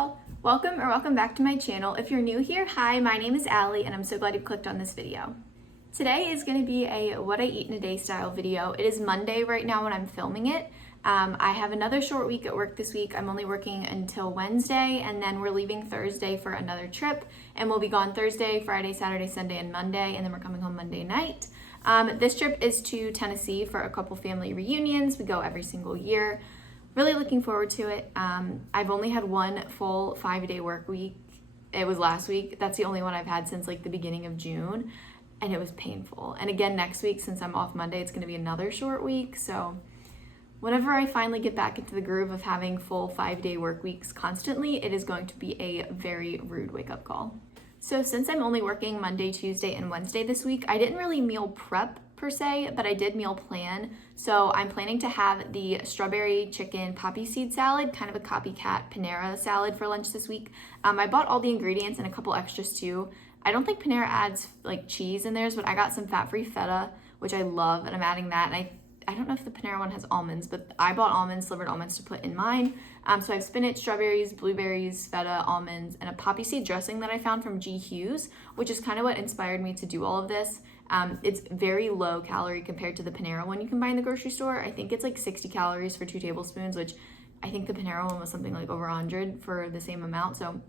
y'all! Welcome back to my channel. If you're new here, hi, my name is Allie and I'm so glad you clicked on this video. Today is going to be a what I eat in a day style video. It is Monday right now when I'm filming it. I have another short week at work this week. I'm only working until Wednesday and then we're leaving Thursday for another trip and we'll be gone Thursday, Friday, Saturday, Sunday, and Monday, and then we're coming home Monday night. This trip is to Tennessee for a couple family reunions. We go every single year. Really looking forward to it. I've only had one full 5-day work week. It was last week. That's the only one I've had since like the beginning of June, and it was painful. And again, next week, since I'm off Monday, it's gonna be another short week. So whenever I finally get back into the groove of having full 5-day work weeks constantly, it is going to be a very rude wake-up call. So since I'm only working Monday, Tuesday, and Wednesday this week, I didn't really meal prep per se, but I did meal plan. So I'm planning to have the strawberry chicken poppy seed salad, kind of a copycat Panera salad for lunch this week. I bought all the ingredients and a couple extras too. I don't think Panera adds like cheese in theirs, but I got some fat-free feta, which I love, and I'm adding that. And I don't know if the Panera one has almonds, but I bought almonds, slivered almonds to put in mine. So I have spinach, strawberries, blueberries, feta, almonds, and a poppy seed dressing that I found from G. Hughes, which is kind of what inspired me to do all of this. It's very low calorie compared to the Panera one you can buy in the grocery store. I think it's like 60 calories for 2 tablespoons, which I think the Panera one was something like over 100 for the same amount. So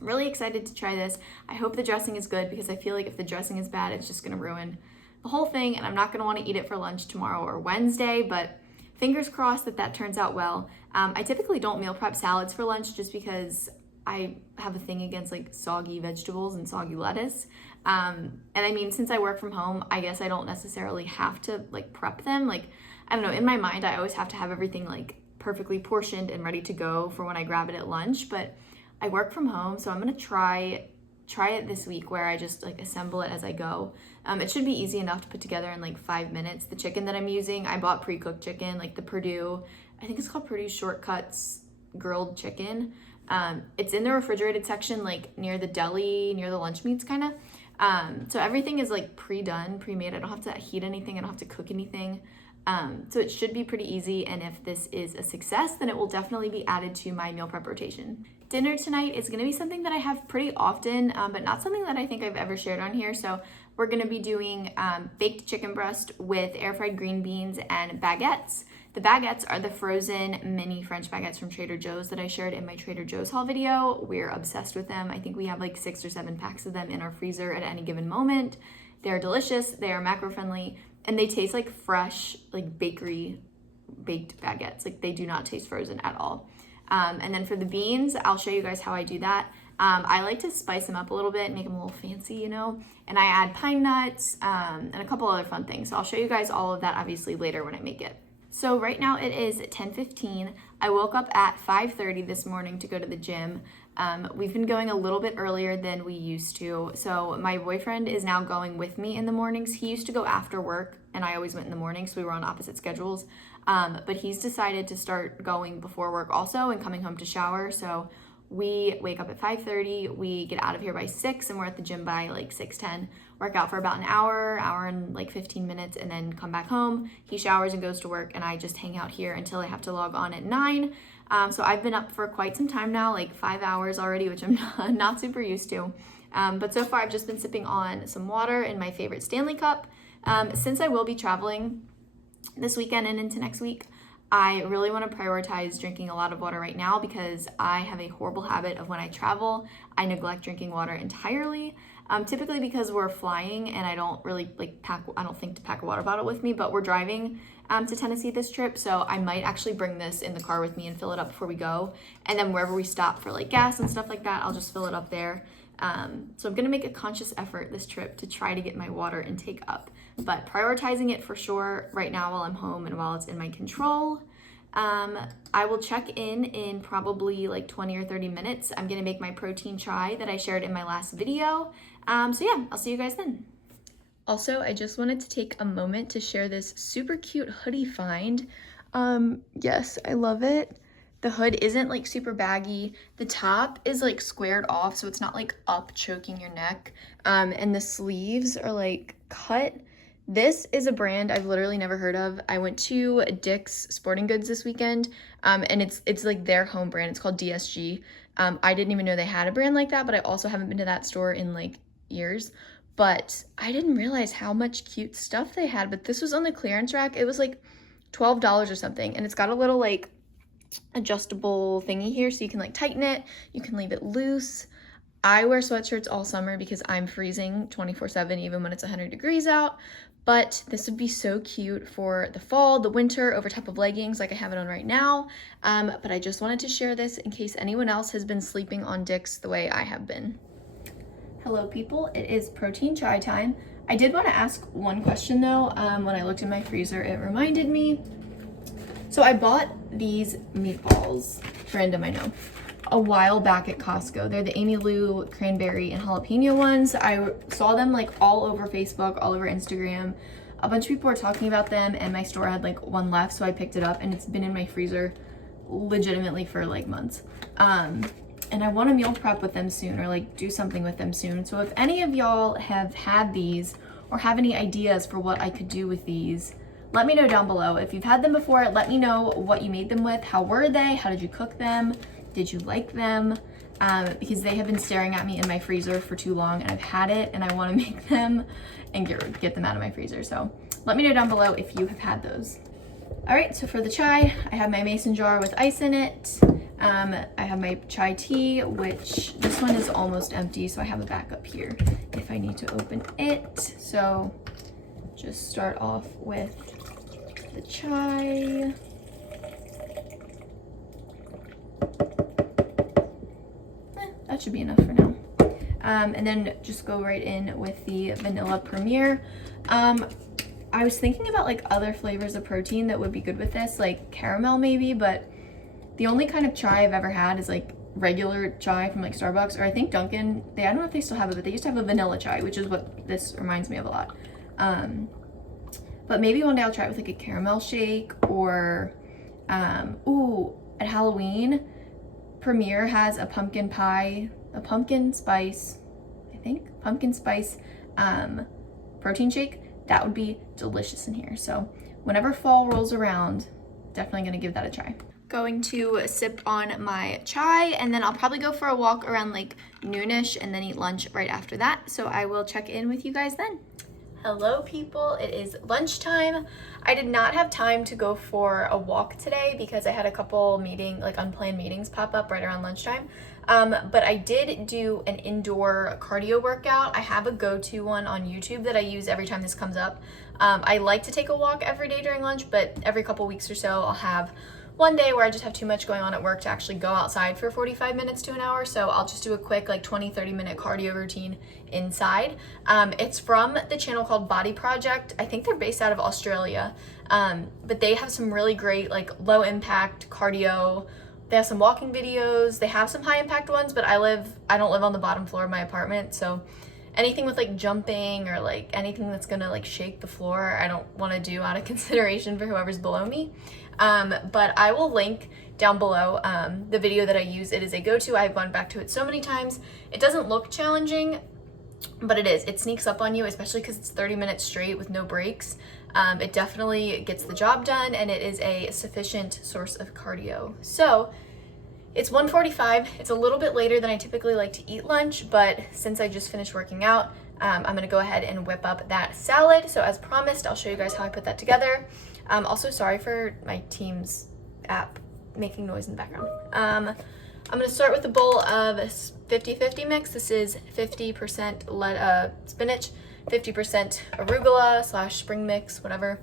really excited to try this. I hope the dressing is good because I feel like if the dressing is bad, it's just gonna ruin the whole thing, and I'm not gonna wanna eat it for lunch tomorrow or Wednesday, but fingers crossed that that turns out well. I typically don't meal prep salads for lunch just because I have a thing against like soggy vegetables and soggy lettuce. And I mean, since I work from home, I guess I don't necessarily have to like prep them. Like, I don't know, in my mind, I always have to have everything like perfectly portioned and ready to go for when I grab it at lunch, but I work from home, so I'm gonna try it this week where I just like assemble it as I go. It should be easy enough to put together in like 5 minutes. The chicken that I'm using, I bought pre-cooked chicken, like the Purdue, I think it's called Purdue Shortcuts grilled chicken. It's in the refrigerated section, like near the deli, near the lunch meats kind of. So everything is like pre-done, pre-made. I don't have to heat anything, I don't have to cook anything. So it should be pretty easy, and if this is a success, then it will definitely be added to my meal prep rotation. Dinner tonight is gonna be something that I have pretty often, but not something that I think I've ever shared on here. So we're gonna be doing baked chicken breast with air fried green beans and baguettes. The baguettes are the frozen mini French baguettes from Trader Joe's that I shared in my Trader Joe's haul video. We're obsessed with them. I think we have like 6 or 7 packs of them in our freezer at any given moment. They're delicious, they are macro friendly, and they taste like fresh, like bakery baked baguettes. Like they do not taste frozen at all. And then for the beans, I'll show you guys how I do that. I like to spice them up a little bit and make them a little fancy, you know, and I add pine nuts and a couple other fun things. So I'll show you guys all of that obviously later when I make it. So right now it is 10:15. I woke up at 5:30 this morning to go to the gym. We've been going a little bit earlier than we used to. So my boyfriend is now going with me in the mornings. He used to go after work and I always went in the morning, so we were on opposite schedules. But he's decided to start going before work also and coming home to shower. So we wake up at 5:30, we get out of here by 6, and we're at the gym by like 6:10. Work out for about an hour and like 15 minutes, and then come back home. He showers and goes to work, and I just hang out here until I have to log on at 9. So I've been up for quite some time now, like 5 hours already, which I'm not super used to. But so far I've just been sipping on some water in my favorite Stanley cup. Since I will be traveling this weekend and into next week, I really want to prioritize drinking a lot of water right now because I have a horrible habit of when I travel, I neglect drinking water entirely. Typically because we're flying and I don't really like I don't think to pack a water bottle with me, but we're driving to Tennessee this trip. So I might actually bring this in the car with me and fill it up before we go. And then wherever we stop for like gas and stuff like that, I'll just fill it up there. So I'm gonna make a conscious effort this trip to try to get my water intake up, but prioritizing it for sure right now while I'm home and while it's in my control. I will check in probably like 20 or 30 minutes. I'm gonna make my protein chai that I shared in my last video. So yeah, I'll see you guys then. Also, I just wanted to take a moment to share this super cute hoodie find. Yes, I love it. The hood isn't like super baggy. The top is like squared off, so it's not like up choking your neck. And the sleeves are like cut This is a brand I've literally never heard of. I went to Dick's Sporting Goods this weekend, and it's like their home brand. It's called DSG. I didn't even know they had a brand like that, but I also haven't been to that store in like years. But I didn't realize how much cute stuff they had. But this was on the clearance rack. It was like $12 or something, and it's got a little like adjustable thingy here, so you can like tighten it. You can leave it loose. I wear sweatshirts all summer because I'm freezing 24/7 even when it's 100 degrees out, but this would be so cute for the fall, the winter, over top of leggings like I have it on right now. But I just wanted to share this in case anyone else has been sleeping on Dick's the way I have been. Hello people, it is protein chai time. I did want to ask one question though. When I looked in my freezer, it reminded me. So I bought these meatballs, random I know, a while back at Costco. They're the Amy Lou cranberry and jalapeno ones. I saw them like all over Facebook, all over Instagram. A bunch of people were talking about them and my store had like one left, so I picked it up and it's been in my freezer legitimately for like months. And I want to meal prep with them soon, or like do something with them soon. So if any of y'all have had these or have any ideas for what I could do with these, let me know down below. If you've had them before, let me know what you made them with. How were they? How did you cook them? Did you like them? Because they have been staring at me in my freezer for too long and I've had it and I want to make them and get them out of my freezer. So let me know down below if you have had those. All right, so for the chai, I have my mason jar with ice in it. I have my chai tea, which this one is almost empty, so I have a backup here if I need to open it. So just start off with the chai. That should be enough for now. And then just go right in with the vanilla Premier. I was thinking about like other flavors of protein that would be good with this, like caramel maybe, but the only kind of chai I've ever had is like regular chai from like Starbucks, or I think Dunkin'. I don't know if they still have it, but they used to have a vanilla chai, which is what this reminds me of a lot. But maybe one day I'll try it with like a caramel shake, or ooh, at Halloween, Premier has a pumpkin spice protein shake. That would be delicious in here. So whenever fall rolls around, definitely gonna give that a try. Going to sip on my chai, and then I'll probably go for a walk around like noonish and then eat lunch right after that. So I will check in with you guys then. Hello people, it is lunchtime. I did not have time to go for a walk today because I had a couple unplanned meetings pop up right around lunchtime. But I did do an indoor cardio workout. I have a go-to one on YouTube that I use every time this comes up. I like to take a walk every day during lunch, but every couple weeks or so I'll have one day where I just have too much going on at work to actually go outside for 45 minutes to an hour. So I'll just do a quick like 20-30 minute cardio routine inside. It's from the channel called Body Project. I think they're based out of Australia, but they have some really great like low impact cardio. They have some walking videos. They have some high impact ones, but I don't live on the bottom floor of my apartment. So anything with like jumping or like anything that's gonna like shake the floor, I don't wanna do out of consideration for whoever's below me. But I will link down below the video that I use. It is a go-to. I've gone back to it so many times. It doesn't look challenging, but it is. It sneaks up on you, especially because it's 30 minutes straight with no breaks. It definitely gets the job done, and it is a sufficient source of cardio. So it's 1:45. It's a little bit later than I typically like to eat lunch, but since I just finished working out, I'm gonna go ahead and whip up that salad. So as promised, I'll show you guys how I put that together. Also, sorry for my Teams app making noise in the background. I'm gonna start with a bowl of 50-50 mix. This is 50% spinach, 50% arugula / spring mix, whatever.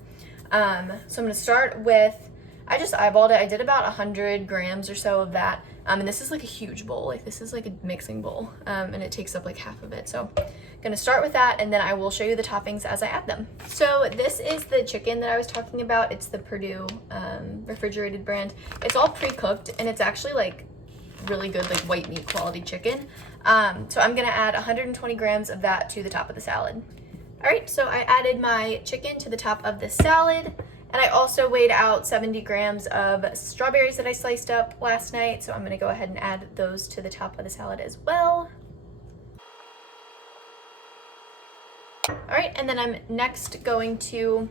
So I'm gonna start with, I just eyeballed it. I did about 100 grams or so of that. And this is like a huge bowl. Like this is like a mixing bowl, and it takes up like half of it. So I'm gonna start with that, and then I will show you the toppings as I add them. So this is the chicken that I was talking about. It's the Purdue refrigerated brand. It's all pre-cooked, and it's actually like really good, like white meat quality chicken. So I'm gonna add 120 grams of that to the top of the salad. All right, so I added my chicken to the top of the salad. And I also weighed out 70 grams of strawberries that I sliced up last night. So I'm gonna go ahead and add those to the top of the salad as well. All right, and then I'm next going to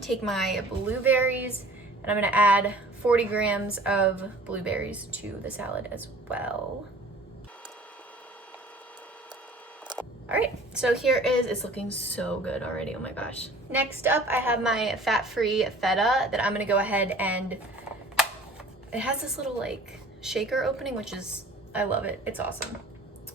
take my blueberries and I'm gonna add 40 grams of blueberries to the salad as well. All right, so here it's looking so good already, oh my gosh. Next up, I have my fat-free feta that I'm gonna go ahead and, it has this little like shaker opening, which is, I love it, it's awesome.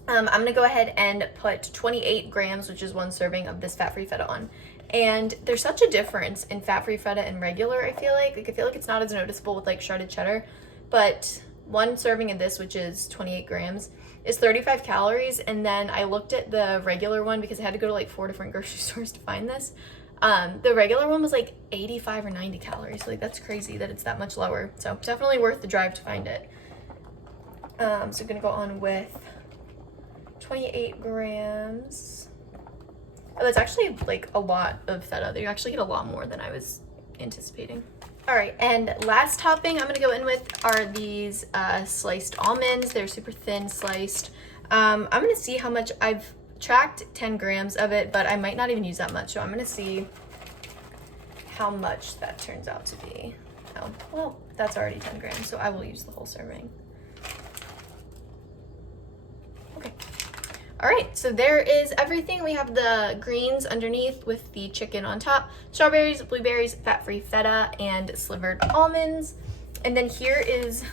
I'm gonna go ahead and put 28 grams, which is 1 serving of this fat-free feta on. And there's such a difference in fat-free feta and regular, I feel like. I feel like it's not as noticeable with like shredded cheddar, but 1 serving of this, which is 28 grams, is 35 calories. And then I looked at the regular one because I had to go to like 4 different grocery stores to find this. The regular one was like 85 or 90 calories. So like that's crazy that it's that much lower. So definitely worth the drive to find it. So I'm gonna go on with 28 grams. Oh, that's actually like a lot of feta. You actually get a lot more than I was anticipating. All right, and last topping I'm gonna go in with are these sliced almonds. They're super thin sliced. I'm gonna see how much. I've tracked 10 grams of it, but I might not even use that much. So I'm gonna see how much that turns out to be. Oh, well, that's already 10 grams, so I will use the whole serving. Okay. All right, so there is everything. We have the greens underneath with the chicken on top, strawberries, blueberries, fat-free feta, and slivered almonds. And then here is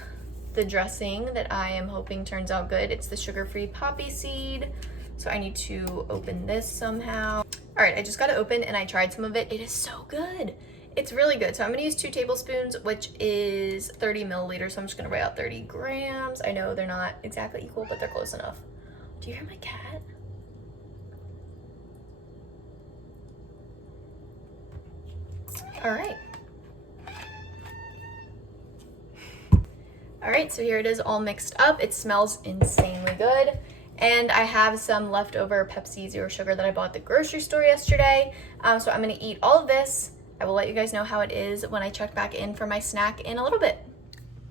the dressing that I am hoping turns out good. It's the sugar-free poppy seed. So I need to open this somehow. All right, I just got it open and I tried some of it. It is so good. It's really good. So I'm gonna use 2 tablespoons, which is 30 milliliters. So I'm just gonna write out 30 grams. I know they're not exactly equal, but they're close enough. Do you hear my cat? All right. All right, so here it is all mixed up. It smells insanely good. And I have some leftover Pepsi Zero Sugar that I bought at the grocery store yesterday. So I'm gonna eat all of this. I will let you guys know how it is when I check back in for my snack in a little bit.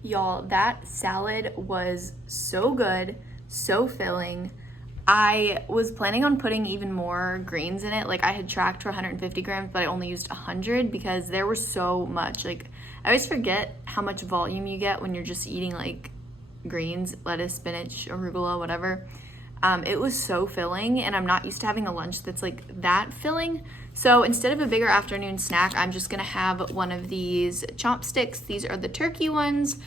Y'all, that salad was so good, so filling. I was planning on putting even more greens in it. Like I had tracked for 150 grams, but I only used 100 because there was so much. Like I always forget how much volume you get when you're just eating like greens, lettuce, spinach, arugula, whatever. It was so filling and I'm not used to having a lunch that's like that filling. So instead of a bigger afternoon snack, I'm just gonna have one of these chopsticks. These are the turkey ones,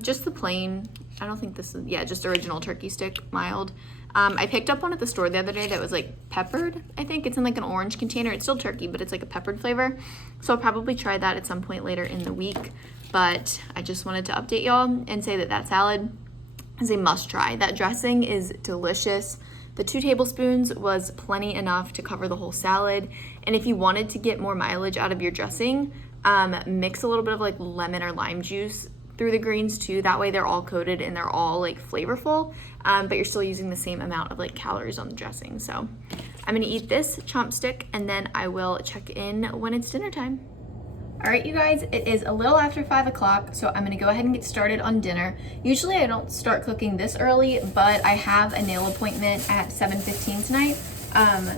just the plain, I don't think this is, yeah, just original turkey stick, mild. I picked up one at the store the other day that was like peppered, I think. It's in like an orange container. It's still turkey, but it's like a peppered flavor. So I'll probably try that at some point later in the week. But I just wanted to update y'all and say that that salad is a must try. That dressing is delicious. The 2 tablespoons was plenty enough to cover the whole salad. And if you wanted to get more mileage out of your dressing, mix a little bit of like lemon or lime juice through the greens too. That way they're all coated and they're all like flavorful, but you're still using the same amount of like calories on the dressing. So I'm gonna eat this chopstick and then I will check in when it's dinner time. All right, you guys, it is a little after 5 o'clock, so I'm gonna go ahead and get started on dinner. Usually I don't start cooking this early, but I have a nail appointment at 7:15 tonight.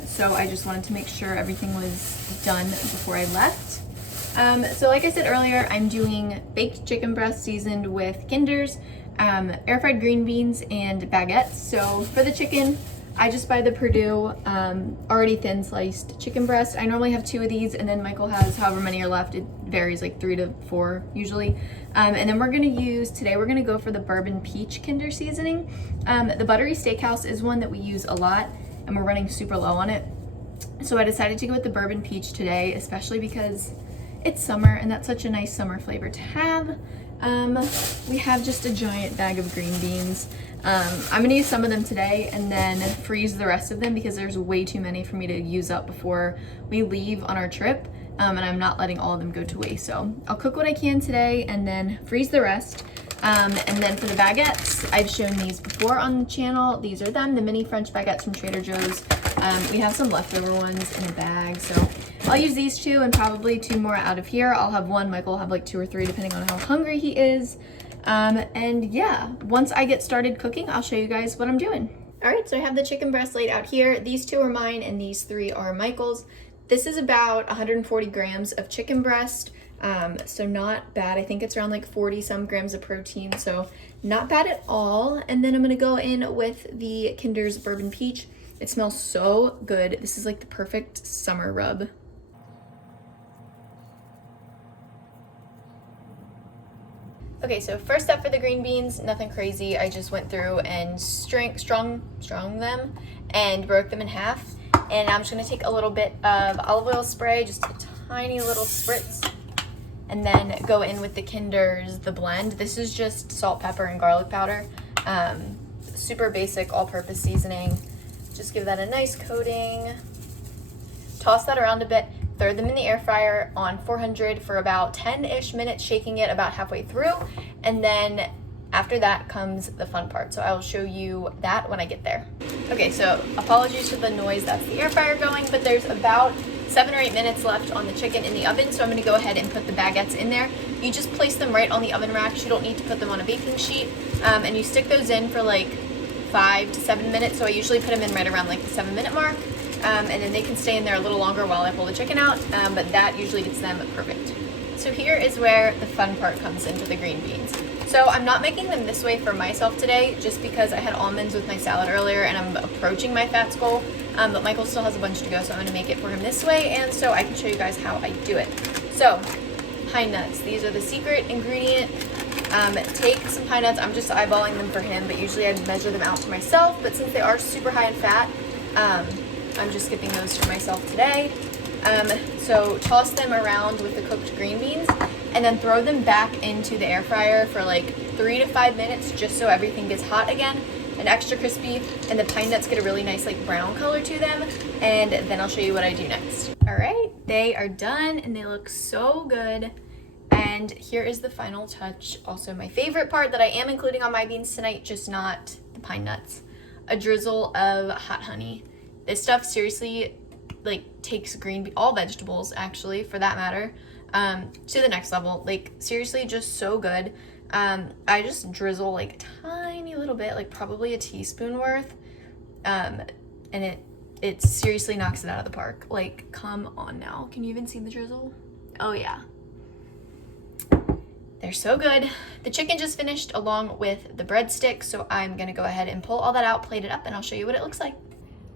So I just wanted to make sure everything was done before I left. So like I said earlier, I'm doing baked chicken breast seasoned with Kinders, air fried green beans, and baguettes. So for the chicken, I just buy the Purdue already thin sliced chicken breast. I normally have 2 of these, and then Michael has however many are left. It varies, like 3 to 4 usually. And then today we're gonna go for the bourbon peach Kinder seasoning. The buttery steakhouse is one that we use a lot, and we're running super low on it. So I decided to go with the bourbon peach today, especially because it's summer and that's such a nice summer flavor to have. We have just a giant bag of green beans. I'm gonna use some of them today and then freeze the rest of them because there's way too many for me to use up before we leave on our trip. And I'm not letting all of them go to waste. So I'll cook what I can today and then freeze the rest. And then for the baguettes, I've shown these before on the channel. These are them, the mini French baguettes from Trader Joe's. We have some leftover ones in a bag, so I'll use these 2 and probably 2 more out of here. I'll have 1, Michael will have like 2 or 3 depending on how hungry he is. And yeah, once I get started cooking, I'll show you guys what I'm doing. All right, so I have the chicken breast laid out here. These 2 are mine and these 3 are Michael's. This is about 140 grams of chicken breast, so not bad. I think it's around like 40 some grams of protein, so not bad at all. And then I'm gonna go in with the Kinder's Bourbon Peach. It smells so good. This is like the perfect summer rub. Okay, so first up for the green beans, nothing crazy. I just went through and strung them and broke them in half. And I'm just gonna take a little bit of olive oil spray, just a tiny little spritz, and then go in with the Kinder's, the blend. This is just salt, pepper, and garlic powder. Super basic all-purpose seasoning. Just give that a nice coating. Toss that around a bit. Throw them in the air fryer on 400 for about 10-ish minutes, shaking it about halfway through. And then after that comes the fun part. So I will show you that when I get there. Okay, so apologies for the noise. That's the air fryer going, but there's about 7 or 8 minutes left on the chicken in the oven. So I'm gonna go ahead and put the baguettes in there. You just place them right on the oven racks. You don't need to put them on a baking sheet. And you stick those in for like 5 to 7 minutes. So I usually put them in right around like the 7-minute mark. And then they can stay in there a little longer while I pull the chicken out, but that usually gets them perfect. So here is where the fun part comes in for the green beans. So I'm not making them this way for myself today, just because I had almonds with my salad earlier and I'm approaching my fats goal, but Michael still has a bunch to go, so I'm gonna make it for him this way, and so I can show you guys how I do it. So, pine nuts, these are the secret ingredient. Take some pine nuts. I'm just eyeballing them for him, but usually I measure them out for myself, but since they are super high in fat, I'm just skipping those for myself today. So toss them around with the cooked green beans and then throw them back into the air fryer for like 3 to 5 minutes, just so everything gets hot again and extra crispy, and the pine nuts get a really nice like brown color to them, and then I'll show you what I do next. All right, they are done and they look so good. And here is the final touch, also my favorite part that I am including on my beans tonight, just not the pine nuts. A drizzle of hot honey. This stuff seriously like takes all vegetables actually for that matter, to the next level. Like seriously, just so good. I just drizzle like a tiny little bit, like probably a teaspoon worth, and it seriously knocks it out of the park. Like, come on now. Can you even see the drizzle? Oh yeah. They're so good. The chicken just finished along with the breadsticks, so I'm gonna go ahead and pull all that out, plate it up, and I'll show you what it looks like.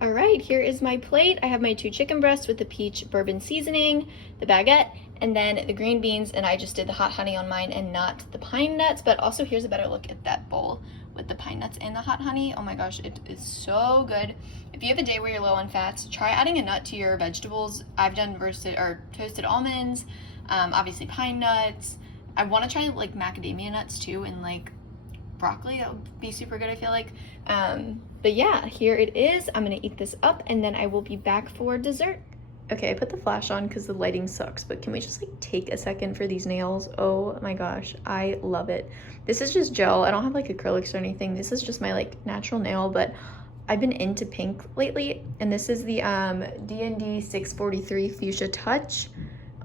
All right, here is my plate. I have my 2 chicken breasts with the peach bourbon seasoning, the baguette, and then the green beans, and I just did the hot honey on mine and not the pine nuts, but also here's a better look at that bowl with the pine nuts and the hot honey. Oh my gosh, it is so good. If you have a day where you're low on fats, try adding a nut to your vegetables. I've done toasted almonds, obviously pine nuts. I want to try like macadamia nuts too, and like broccoli. That would be super good, I feel like. But yeah, here it is. I'm gonna eat this up and then I will be back for dessert. Okay, I put the flash on because the lighting sucks, but can we just like take a second for these nails? Oh my gosh, I love it. This is just gel. I don't have like acrylics or anything. This is just my like natural nail, but I've been into pink lately, and this is the D&D 643 Fuchsia Touch.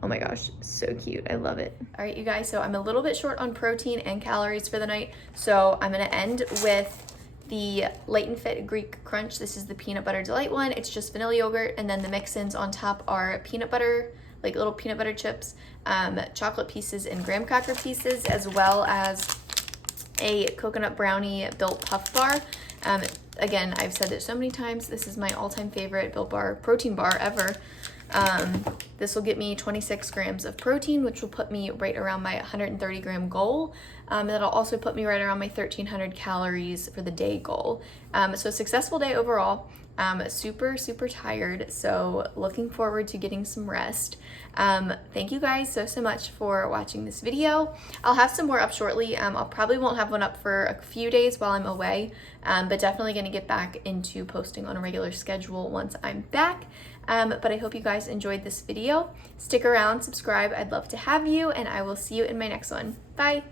Oh my gosh, so cute. I love it. All right, you guys, so I'm a little bit short on protein and calories for the night, so I'm gonna end with the Light and Fit Greek Crunch. This is the peanut butter delight one. It's just vanilla yogurt, and then the mix-ins on top are peanut butter, like little peanut butter chips, chocolate pieces and graham cracker pieces, as well as a coconut brownie Built Puff Bar. Again, I've said it so many times, this is my all-time favorite Built Bar protein bar ever. This will get me 26 grams of protein, which will put me right around my 130 gram goal. That'll also put me right around my 1,300 calories for the day goal. So a successful day overall. Super, super tired, so looking forward to getting some rest. Thank you guys so much for watching this video. I'll have some more up shortly. I'll probably won't have one up for a few days while I'm away, but definitely gonna get back into posting on a regular schedule once I'm back. But I hope you guys enjoyed this video. Stick around, subscribe. I'd love to have you, and I will see you in my next one. Bye.